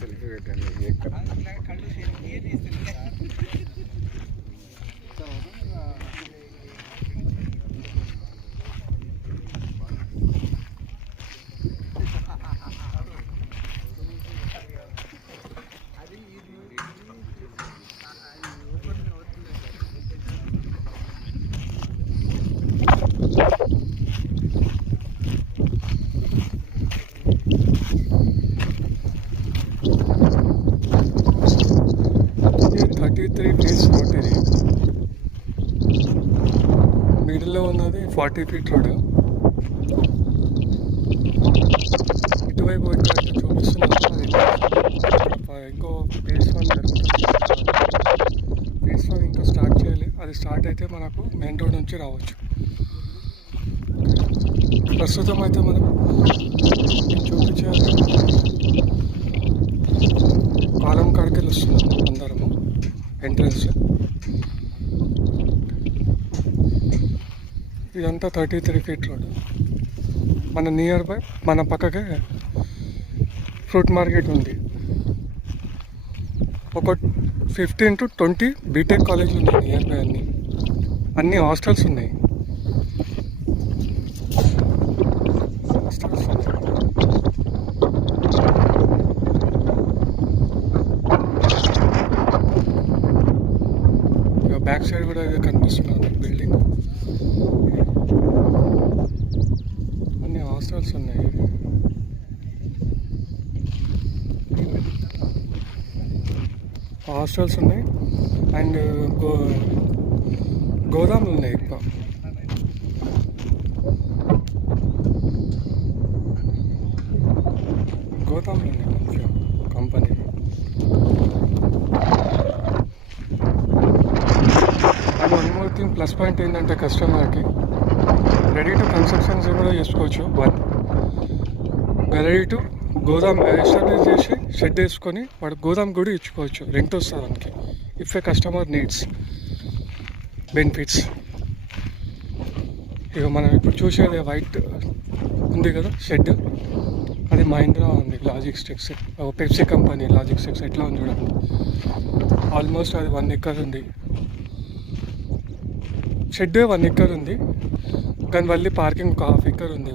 సెల్ఫీ పెట్టండి. మిడిల్లో ఉన్నది 40 feet రోడ్. ఇటువైపు చూపిస్తున్నాను. ఇంకో ఫేజ్ 1 జరుగుతుంది. ఫేజ్ 1 ఇంకా స్టార్ట్ చేయాలి. అది స్టార్ట్ అయితే మనకు మెయిన్ రోడ్ నుంచి రావచ్చు. ప్రస్తుతం అయితే మనం చూపించాలి కాలం కాడికి వస్తున్నాము అందరము. ఎంట్రన్స్ ఇదంతా 33 feet రోడ్. మన నియర్ బై మన పక్కకే ఫ్రూట్ మార్కెట్ ఉంది. ఒక 15 to 20 బీటెక్ కాలేజీలు ఉన్నాయి నియర్ బై. అన్ని హాస్టల్స్ ఉన్నాయి. బ్యాక్ సైడ్ కూడా ఇది కనిపిస్తుంది బిల్డింగ్. అన్ని హాస్టల్స్ ఉన్నాయి. హాస్టల్స్ ఉన్నాయి అండ్ గోదాములు ఉన్నాయి. ఎక్కువ గోదాములు ఉన్నాయి మంచిగా company. And one more thing plus point ఏంటంటే కస్టమర్కి రెడీ టు కన్స్ట్రక్షన్స్ కూడా చేసుకోవచ్చు. రెడీ టు గోదాం ఎస్టాబ్లిష్ చేసి షెడ్ వేసుకొని వాడు గోదాం కూడా ఇచ్చుకోవచ్చు. రెంట్ వస్తుంది దానికి. ఇఫ్ ఏ కస్టమర్ నీడ్స్ బెనిఫిట్స్. ఇక మనం ఇప్పుడు చూసేది వైట్ ఉంది కదా షెడ్, అది మహీంద్రా ఉంది. లాజిస్టిక్స్ పెప్సీ కంపెనీ లాజిస్టిక్స్ ఎట్లా ఉంది చూడండి. ఆల్మోస్ట్ అది 1 acre ఉంది. షెడ్ 1 acre ఉంది కానీ మళ్ళీ పార్కింగ్ ఒక 1/2 acre ఉంది.